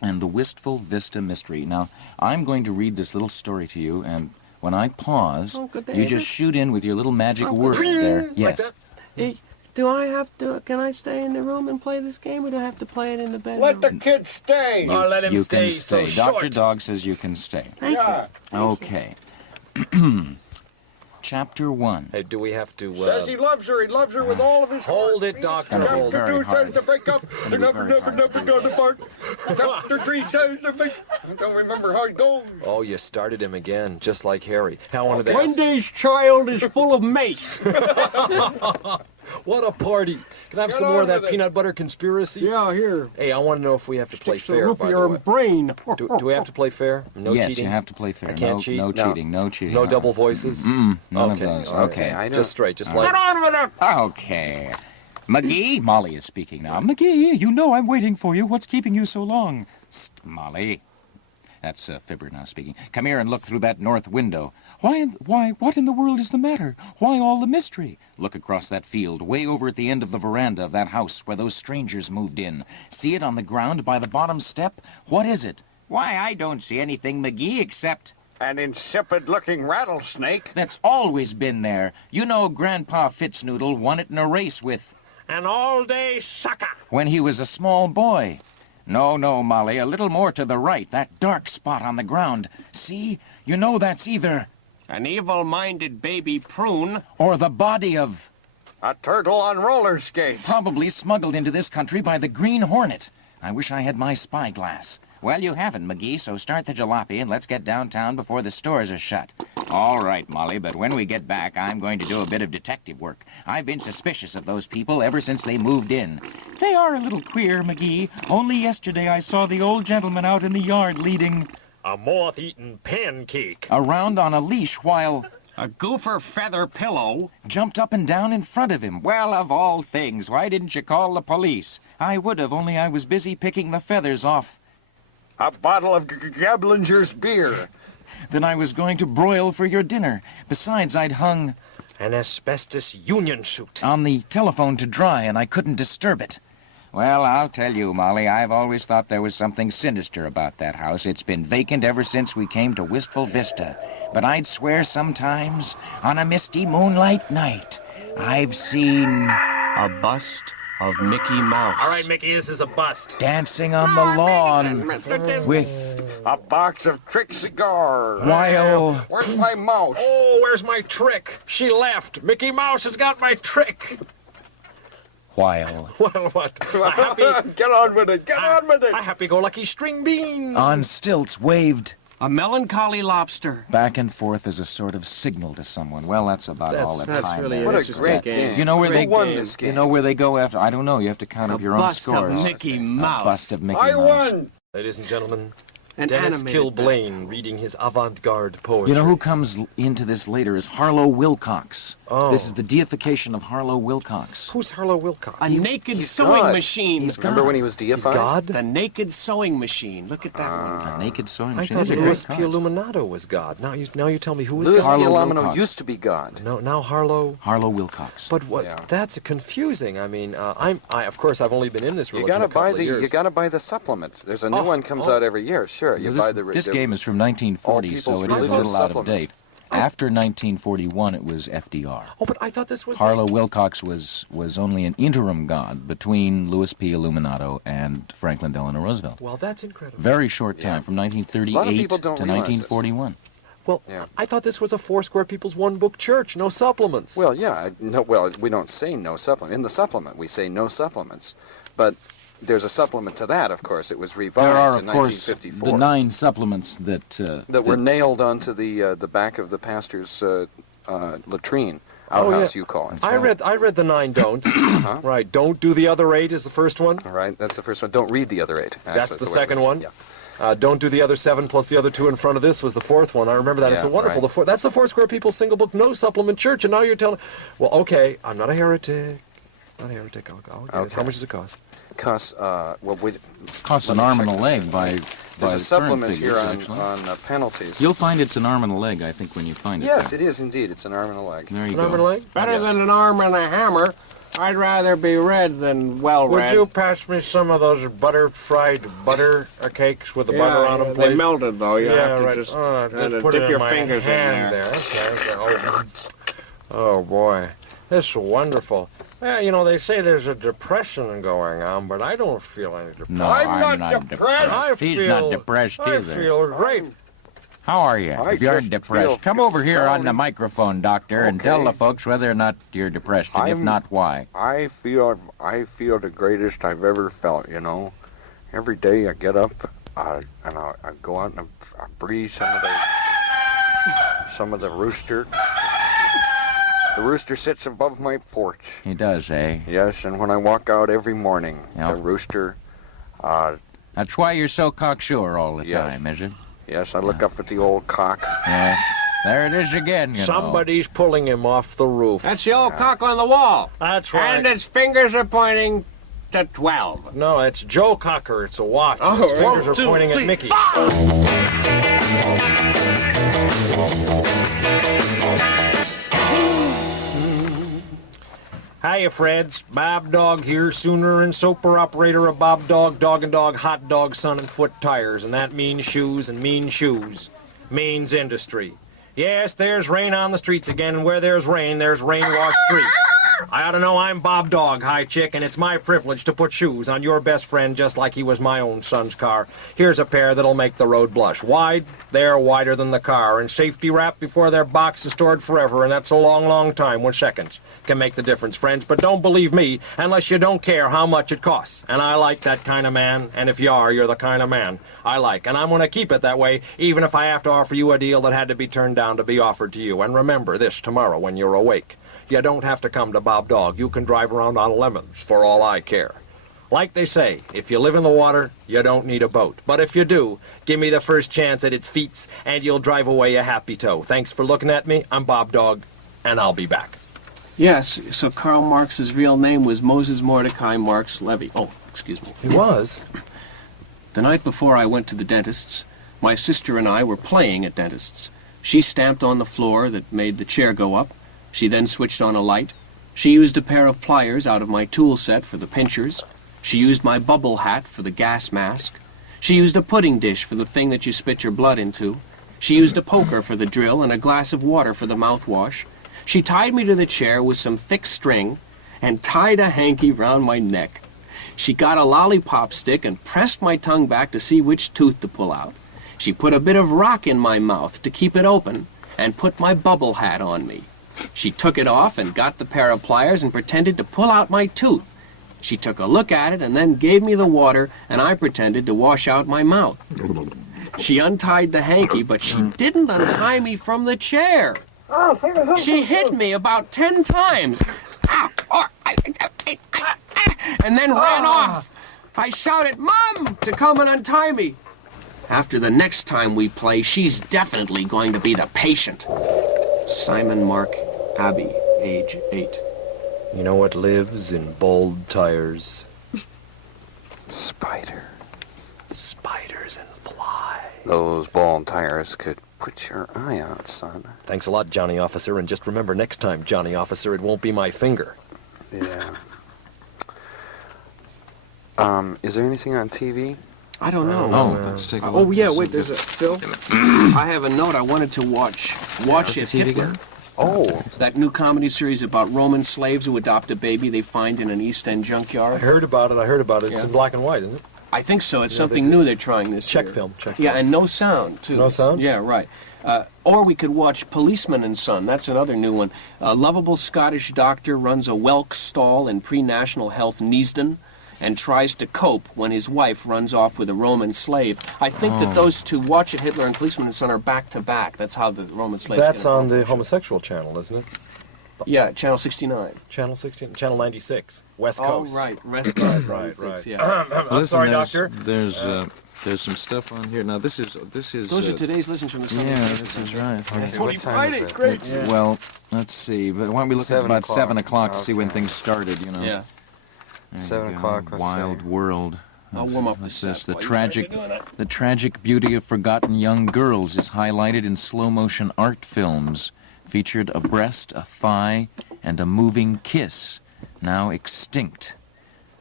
and the Wistful Vista Mystery. Now, I'm going to read this little story to you, and when I pause, you just shoot in with your little magic word there. Yes. Hey, do I have to? Can I stay in the room and play this game, or do I have to play it in the bedroom? Let the kid stay. Or let him You stay can stay. so Dr. short. Dog says you can stay. Thank you. Okay. Chapter 1. Hey, do we have to... Says he loves her. He loves her with all of his heart. Hold it, Doctor. Gonna be Hold it. very Chapter 2 hard. says to break up. Gonna be Never very hard. gonna part. Chapter 3 says to make... I don't remember how it goes. Oh, you started him again, just like Harry. How wanted to ask... Wendy's child is full of mace. What a party. Can I have some more of that peanut butter conspiracy? Yeah, here. Hey, I want to know if we have to play fair, by the your way. brain. Do we have to play fair? No yes, cheating? you have to play fair. I can't cheat? No cheating, no cheating. No double voices? None of Okay, those. okay. Okay. Just straight, just like... Get on with it! Okay. McGee, Molly is speaking now. McGee, you know I'm waiting for you. What's keeping you so long? Molly. That's Fibber now speaking. Come here and look through that north window. Why, what in the world is the matter? Why all the mystery? Look across that field, way over at the end of the veranda of that house where those strangers moved in. See it on the ground by the bottom step? What is it? Why, I don't see anything, McGee, except... An insipid-looking rattlesnake. That's always been there. You know Grandpa Fitznoodle won it in a race with... An all-day sucker. When he was a small boy. No, Molly, a little more to the right, that dark spot on the ground. See? You know that's either... An evil-minded baby prune. Or the body of... A turtle on roller skates. Probably smuggled into this country by the Green Hornet. I wish I had my spyglass. Well, you haven't, McGee, so start the jalopy and let's get downtown before the stores are shut. All right, Molly, but when we get back, I'm going to do a bit of detective work. I've been suspicious of those people ever since they moved in. They are a little queer, McGee. Only yesterday I saw the old gentleman out in the yard leading... A moth-eaten pancake. Around on a leash while... A gopher feather pillow. Jumped up and down in front of him. Well, of all things, why didn't you call the police? I would have, only I was busy picking the feathers off. A bottle of Gablinger's beer. Then I was going to broil for your dinner. Besides, I'd hung... An asbestos union suit. On the telephone to dry, and I couldn't disturb it. Well, I'll tell you, Molly, I've always thought there was something sinister about that house. It's been vacant ever since we came to Wistful Vista. But I'd swear sometimes, on a misty moonlight night, I've seen... A bust of Mickey Mouse. All right, Mickey, this is a bust. Dancing on the lawn with... A box of Trick cigars. While... Where's my mouse? Oh, where's my trick? She left. Mickey Mouse has got my trick. While... Well, what? A happy... Get on with it. Get on with it. A happy-go-lucky string bean. On stilts waved... A melancholy lobster. Back and forth as a sort of signal to someone. Well, that's about all the time. Really there. what a great game. You know where Who they won this game? You know where they go after? I don't know. You have to count up your own scores. A bust of Mickey Mouse. A bust of Mickey I Mouse. won. Ladies and gentlemen, An Dennis animated Kilblain reading his avant-garde poetry. You know who comes into this later is Harlow Wilcox. Oh. This is the deification of Harlow Wilcox. Who's Harlow Wilcox? A naked he's sewing God. machine. He's Remember God. when he was deified? God? The naked sewing machine. Look at that one. A naked sewing I machine. thought These are Louis great P. cards. Illuminato was God. Now you tell me who is Louis God? Harlow Illuminato Wilcox. used to be God. No, now Harlow. Harlow Wilcox. But what? Yeah. That's confusing. I mean, I of course I've only been in this You religion gotta a couple buy of the years. supplement. There's a new Oh, one comes oh. out every year. Sure, you So buy this game is from All 1940, People's so it is a Religious little out of Supplement. date. After 1941, it was FDR. Oh, but I thought this was Harlow Wilcox was only an interim god between Louis P. Illuminato and Franklin Delano Roosevelt. Well, that's incredible. Very short time, Yeah. from A lot of 1938 people to don't realize this. 1941. Well, Yeah. I thought this was a Foursquare People's One Book Church, no supplements. Well, yeah, no. Well, we don't say no supplement. In the supplement, we say no supplements, but there's a supplement to that. Of course, it was revised There are, in of course, 1954. the 9 supplements that were nailed onto the back of the pastor's latrine, Oh, outhouse, yeah. you call it. I read the 9 don'ts. Right. Don't do the other 8 is the first one. All right, that's the first one. Don't read the other 8. Actually, That's the way it second is. one. Yeah. Don't do the other 7 plus the other 2 in front of this was the 4th one. I remember that. It's a Yeah, wonderful. right. That's the Foursquare People's single book, no supplement church. And now you're telling, well, okay, I'm not a heretic. Not a heretic. I'll get it. Okay. How much does it cost? Costs costs an let me arm check and a this leg out. by There's the a current supplement figures, here actually. on penalties. You'll find it's an arm and a leg, I think, when you find it. Yes, it is indeed. It's an arm and a leg. There you An go. arm and a leg? Better Yes. than an arm and a hammer. I'd rather be red than well Would read. you pass me some of those fried butter cakes with the butter on them, please? They melted though. You have to right. just, Just put dip it in your my fingers in hand there. Okay. Oh boy, this is wonderful. Yeah, you know, they say there's a depression going on, but I don't feel any depression. No, I'm not depressed. He's not depressed I either. feel great. How are you? I If you aren't just depressed, feel come over here on the down. microphone, doctor, and tell the folks whether or not you're depressed, and if I'm- not, why. I feel the greatest I've ever felt, you know. Every day I get up and I go out and I breathe some of the rooster. The rooster sits above my porch. He does, eh? Yes, and when I walk out every morning, Yep. the rooster... That's why you're so cocksure all the time, is it? Yes, I look up at the old cock. Yeah. There it is again, you know. Somebody's pulling him off the roof. That's the old cock on the wall. That's right. And its fingers are pointing to 12. No, it's Joe Cocker. It's a watch. Oh, His fingers are pointing at Mickey. Hiya, Freds. Bob Dog here, sooner and soaper operator of Bob Dog, Dog and Dog, Hot Dog, Sun and Foot Tires. And that means shoes, and mean shoes means industry. Yes, there's rain on the streets again, and where there's rain-washed streets. I ought to know I'm Bob Dog, hi chick, and it's my privilege to put shoes on your best friend just like he was my own son's car. Here's a pair that'll make the road blush. Wide, they're wider than the car, and safety wrapped before they're boxed and stored forever, and that's a long, long time when seconds can make the difference, friends. But don't believe me unless you don't care how much it costs. And I like that kind of man, and if you are, you're the kind of man I like. And I'm going to keep it that way, even if I have to offer you a deal that had to be turned down to be offered to you. And remember this tomorrow when you're awake. You don't have to come to Bob Dog. You can drive around on lemons for all I care. Like they say, if you live in the water, you don't need a boat. But if you do, give me the first chance at its feet, and you'll drive away a happy toe. Thanks for looking at me. I'm Bob Dog, and I'll be back. Yes, so Karl Marx's real name was Moses Mordecai Marx Levy. Oh, excuse me. He was? The night before I went to the dentist's, my sister and I were playing at dentist's. She stamped on the floor that made the chair go up. She then switched on a light. She used a pair of pliers out of my tool set for the pinchers. She used my bubble hat for the gas mask. She used a pudding dish for the thing that you spit your blood into. She used a poker for the drill and a glass of water for the mouthwash. She tied me to the chair with some thick string and tied a hanky round my neck. She got a lollipop stick and pressed my tongue back to see which tooth to pull out. She put a bit of rock in my mouth to keep it open and put my bubble hat on me. She took it off and got the pair of pliers and pretended to pull out my tooth. She took a look at it and then gave me the water, and I pretended to wash out my mouth. She untied the hanky, but she didn't untie me from the chair. She hit me about 10 times. And then ran off. I shouted, "Mom!" to come and untie me. After the next time we play, she's definitely going to be the patient. Simon Mark Abbey, age 8. You know what lives in bold tires? Spiders. Spiders and flies. Those bald tires could put your eye out, son. Thanks a lot, Johnny Officer, and just remember next time, Johnny Officer, it won't be my finger. Yeah. Is there anything on TV? I don't know. Let's take a look. Oh, yeah, wait, there's a... Phil? I have a note I wanted to watch. Watch It, Hitler. Oh. That new comedy series about Roman slaves who adopt a baby they find in an East End junkyard. I heard about it. It's in black and white, isn't it? I think so. It's something new they're trying this year. Check film. Yeah, and no sound, too. No sound? Yeah, right. Or we could watch Policeman and Son. That's another new one. A lovable Scottish doctor runs a whelk stall in pre-national health Neasden and tries to cope when his wife runs off with a Roman slave. I think that those two, Watch It, Hitler, and Policeman and Son, are back-to-back. That's how the Roman slaves That's get on the homosexual channel, isn't it? Yeah, Channel 69. Channel 16, Channel 96, West Coast. Oh, right, West Coast. right. Yeah. I'm sorry, Doctor. There's some stuff on here. Now, this is... Those are today's listens from the Sunday Yeah, paper. this is right. It's Okay, Holy what time Friday, is it? great. Yeah. Well, let's see. But why don't we look at 7 about o'clock. 7 o'clock to see when Okay. things started, you know? Yeah. There you 7 go. o'clock, let's Wild see. World. I'll warm up What's the this? set The while you tragic, guys are doing the tragic beauty of forgotten young girls is highlighted in slow-motion art films. Featured a breast, a thigh, and a moving kiss, now extinct.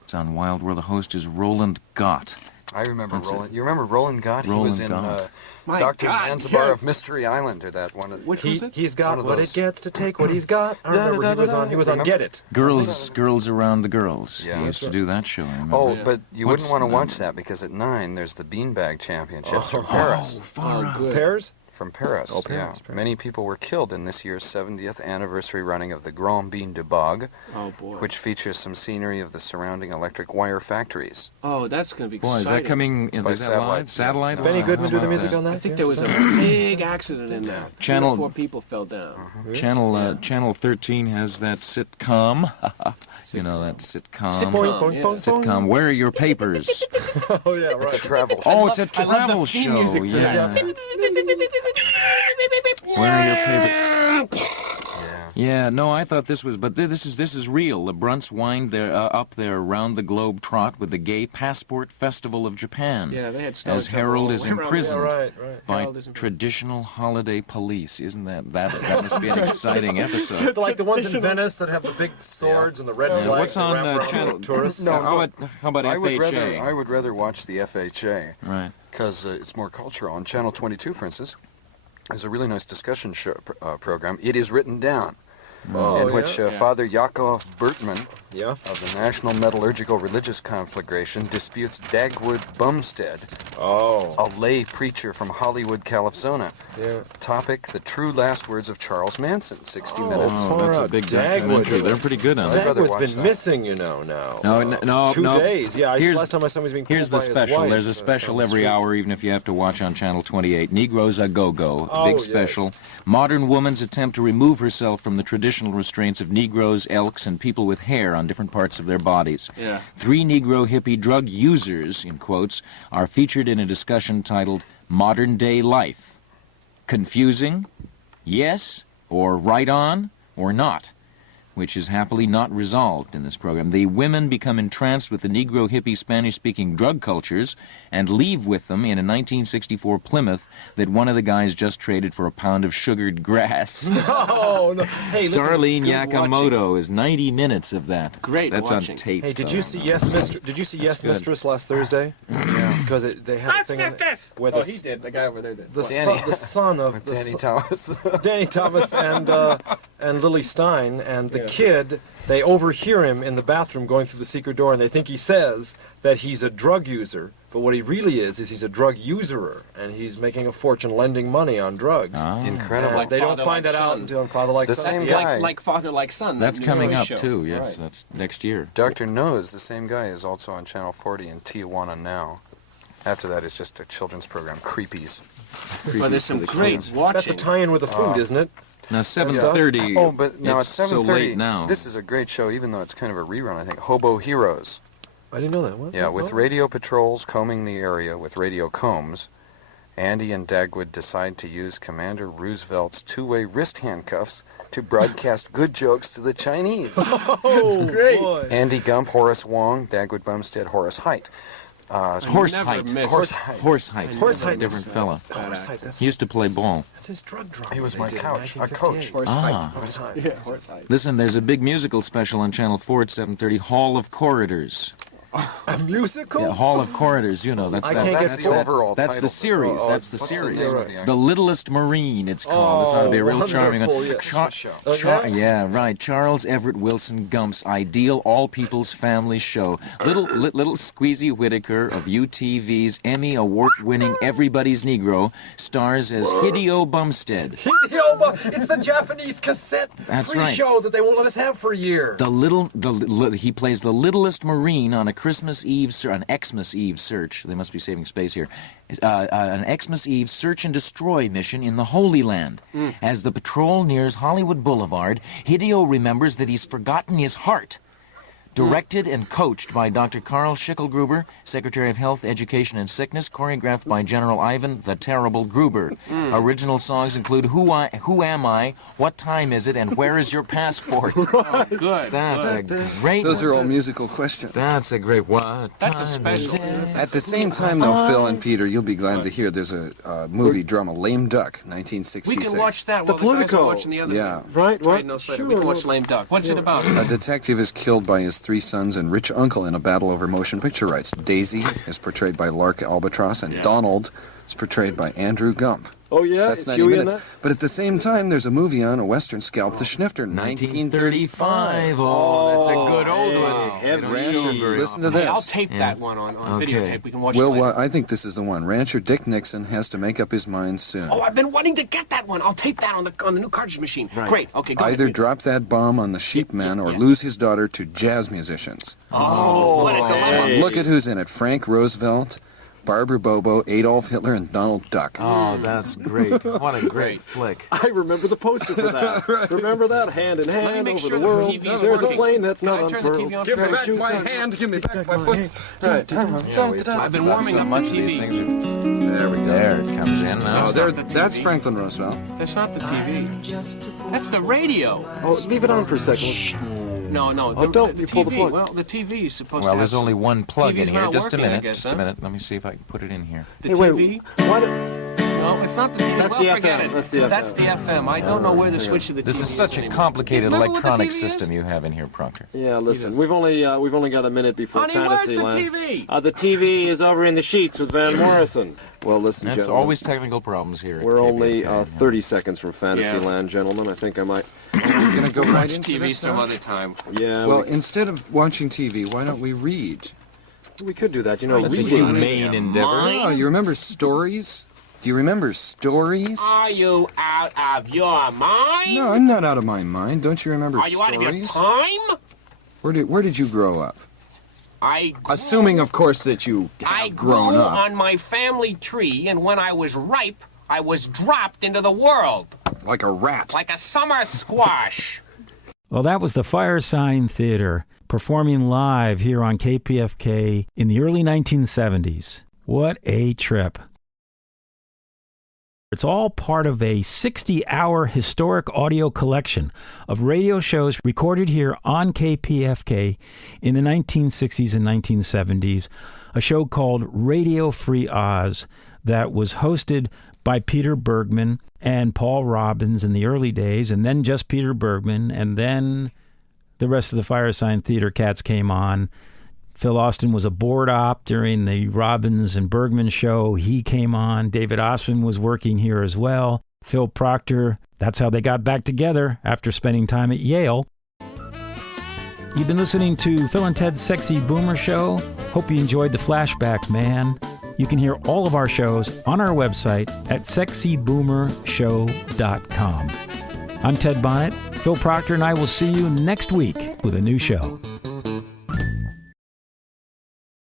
It's on Wild World. The host is Roland Gott. I remember That's Roland. You remember Roland Gott? Roland he was in Gott. My Dr. God, Zanzibar yes. of Mystery Island, or that one. Which was it? He's got One of what those. it gets to take what he's got. I remember he was on Get It. Girls around the girls. Yeah. He used to do that show. I remember. Oh, but you What's wouldn't want to the- watch that because at 9 there's the Beanbag Championships from Paris. Oh, good. Pears? From Paris, Oh, Paris, yeah. Many people were killed in this year's 70th anniversary running of the Grand Bain de Bog, Oh, boy. which features some scenery of the surrounding electric wire factories. Oh, that's going to be Boy, exciting. is that coming? It's by Is that live? satellite. Satellite? Benny Goodman do the music on that? I think there was a big accident in there. Channel- 4 people fell down. Channel 13 has that sitcom. You know, that sitcom. Sitcom. Where are your papers? Oh, yeah, right. It's a travel show. Oh, it's a I love travel the theme show. music for Yeah. that. Where are your papers? Yeah, no, I thought this was, but this is real. The Brunts wind up their round-the-globe trot with the Gay Passport Festival of Japan. Yeah, they had Stone as Temple Harold all is the way around. imprisoned Yeah, right. by Harold is imprisoned. traditional holiday police. Isn't that must be an exciting episode? Like the ones in Venice that have the big swords and the red flags. What's on that wrap around channel? the tourists. How about I FHA? would rather watch the FHA. Right. Because it's more cultural. On Channel 22, for instance, there's a really nice discussion show, program. It is written down. In which Father Yakov Bergman of the National Metallurgical Religious Conflagration disputes Dagwood Bumstead, a lay preacher from Hollywood, California. Topic, the true last words of Charles Manson, 60 minutes. Oh, that's a big documentary. They're pretty good on that. Dagwood's been missing, now. No, 2 days. Yeah, last time I saw him was being Here's pulled the by his special. wife, There's a special every hour, even if you have to watch on Channel 28. Negroes a Go-Go. Big special. Modern woman's attempt to remove herself from the traditional restraints of Negroes, elks, and people with hair on different parts of their bodies. Yeah. 3 Negro hippie drug users, in quotes, are featured in a discussion titled Modern Day Life. Confusing? Yes, or right on, or not, which is happily not resolved in this program. The women become entranced with the Negro hippie Spanish-speaking drug cultures and leave with them in a 1964 Plymouth that one of the guys just traded for a pound of sugared grass. No. Hey, listen. Darlene Yakamoto is 90 minutes of that. Great That's watching. on tape. Hey, did though. you see Yes Mistress? Did you see Yes good. Mistress last Thursday? Yeah. Because they had a thing on it where the he did. The guy over there did. the son of Danny Thomas. Danny Thomas and Lily Stein and the kid. They overhear him in the bathroom going through the secret door, and they think he says that he's a drug user. But what he really is he's a drug usurer, and he's making a fortune lending money on drugs. Incredible. And they don't find that out until Father Like Son. The same That's guy. like Father Like Son. That's the coming news up, show. too. Yes, Right. that's next year. Dr. No's, the same guy, is also on Channel 40 in Tijuana now. After that, it's just a children's program, Creepies. Well, there's some great watching. That's a tie-in with the food, isn't it? Now, 7:30. Oh, but now it's it's 7:30. so late now. This is a great show, even though it's kind of a rerun, I think. Hobo Heroes. I didn't know that one. Yeah, with radio patrols combing the area with radio combs, Andy and Dagwood decide to use Commander Roosevelt's two-way wrist handcuffs to broadcast good jokes to the Chinese. Oh, great. Boy. Andy Gump, Horace Wong, Dagwood Bumstead, Horace Height. Horse Height. Horse Height. Horse Height. Horse Height. Different fella. Horse Height. That's He used to play ball. his drug drama. He was they my did in coach. A 1958. coach. Horse Ah. Horse Height. Yeah, Horse Height. Listen, there's a big musical special on Channel 4 at 7:30, Hall of Corridors. A musical? Yeah, Hall of Corridors, you know. That's I that, can't that's get the full. overall That's title. the series. Oh, That's the what's the series. name of the The Littlest Marine, it's called. This ought to be a real charming one. wonderful, yeah. Show. Yeah, right. Charles Everett Wilson Gump's ideal all-people's family show. Little Squeezy Whitaker of UTV's Emmy Award-winning Everybody's Negro stars as Hideo Bumstead. It's the Japanese cassette That's pre-show that they won't let us have for a year. He plays the littlest Marine on a Xmas Eve search. They must be saving space here. An Xmas Eve search and destroy mission in the Holy Land. As the patrol nears Hollywood Boulevard, Hideo remembers that he's forgotten his heart. Directed and coached by Dr. Carl Schickelgruber, Secretary of Health, Education, and Sickness, choreographed by General Ivan the Terrible Gruber. Original songs include Who Am I, What Time Is It, and Where Is Your Passport? Oh, good. That's a great Those are all musical questions. That's a great one. That's a special. At the same time, though, Phil and Peter, you'll be glad to hear there's a movie drama, Lame Duck, 1966. We can watch that while the guys are watching the other Yeah. one. Right, Trade notes later. We can watch Lame Duck. What's it about? A detective is killed by his 3 sons and rich uncle in a battle over motion picture rights. Daisy is portrayed by Lark Albatross, and Donald is portrayed by Andrew Gump. Oh, yeah? That's Is 90 Huey in minutes. that? But at the same time, there's a movie on, a Western, Scalp the Schnifter, 1935. Oh, that's a good old one. Ted Rancher, listen to Hey, this. I'll tape that one on videotape. We can watch it Well, later. I think this is the one. Rancher Dick Nixon has to make up his mind soon. Oh, I've been wanting to get that one. I'll tape that on the new cartridge machine. Right. Great. Okay, go Either ahead. drop that bomb on the sheepmen or lose his daughter to jazz musicians. Oh, what a dilemma. Look at who's in it. Frank Roosevelt, Barbara Bobo, Adolf Hitler, and Donald Duck. Oh, that's great. What a great flick. I remember the poster for that. Remember that? Hand in hand over the sure world. the TV's There's a working. plane that's Can not I turn the unfurled. TV on Give for me a back few my seconds? hand. Give me back my foot. I've been warming up the TV. There we go. There it comes in now. Oh, that's Franklin Roosevelt. That's not the TV. That's the radio. Oh, leave it on for a second. No. Oh, don't. The You pull the TV. plug. Well, the TV is supposed to Well, have there's only one plug in TV's here. not Just a working, I minute. guess, Just a huh? minute. Let me see if I can put it in here. The Hey, wait, TV? why No, it's not the TV. That's well, the forget FM. it. That's the FM. That's the FM. I don't know where the switch to the TV This is such a anymore. complicated Remember what the electronic TV is? system you have in here, Proctor. Yeah, listen. We've only got a minute before Honey, where's the Fantasyland. TV? The TV is over in the sheets with Van Morrison. Well, listen, That's gentlemen. always technical problems here. We're at only KPFK. 30 seconds from Fantasyland, gentlemen. I think I might. You're going to go Watch right into TV this some now? other time. Yeah. Well, instead of watching TV, why don't we read? We could do that. You know, That's a reading. humane endeavor. Oh, you remember stories? Do you remember stories? Are you out of your mind? No, I'm not out of my mind. Don't you remember Are you out of your stories? time? Where did you grow up? Assuming, of course, that you I have grew grown up. on my family tree, and when I was ripe, I was dropped into the world. Like a rat. Like a summer squash. Well, that was the Firesign Theatre performing live here on KPFK in the early 1970s. What a trip. It's all part of a 60-hour historic audio collection of radio shows recorded here on KPFK in the 1960s and 1970s, a show called Radio Free Oz that was hosted by Peter Bergman and Paul Robbins in the early days, and then just Peter Bergman, and then the rest of the Firesign Theatre cats came on. Phil Austin was a board op during the Robbins and Bergman show. He came on. David Ossman was working here as well. Phil Proctor, that's how they got back together after spending time at Yale. You've been listening to Phil and Ted's Sexy Boomer Show. Hope you enjoyed the flashbacks, man. You can hear all of our shows on our website at sexyboomershow.com. I'm Ted Bonnet. Phil Proctor and I will see you next week with a new show.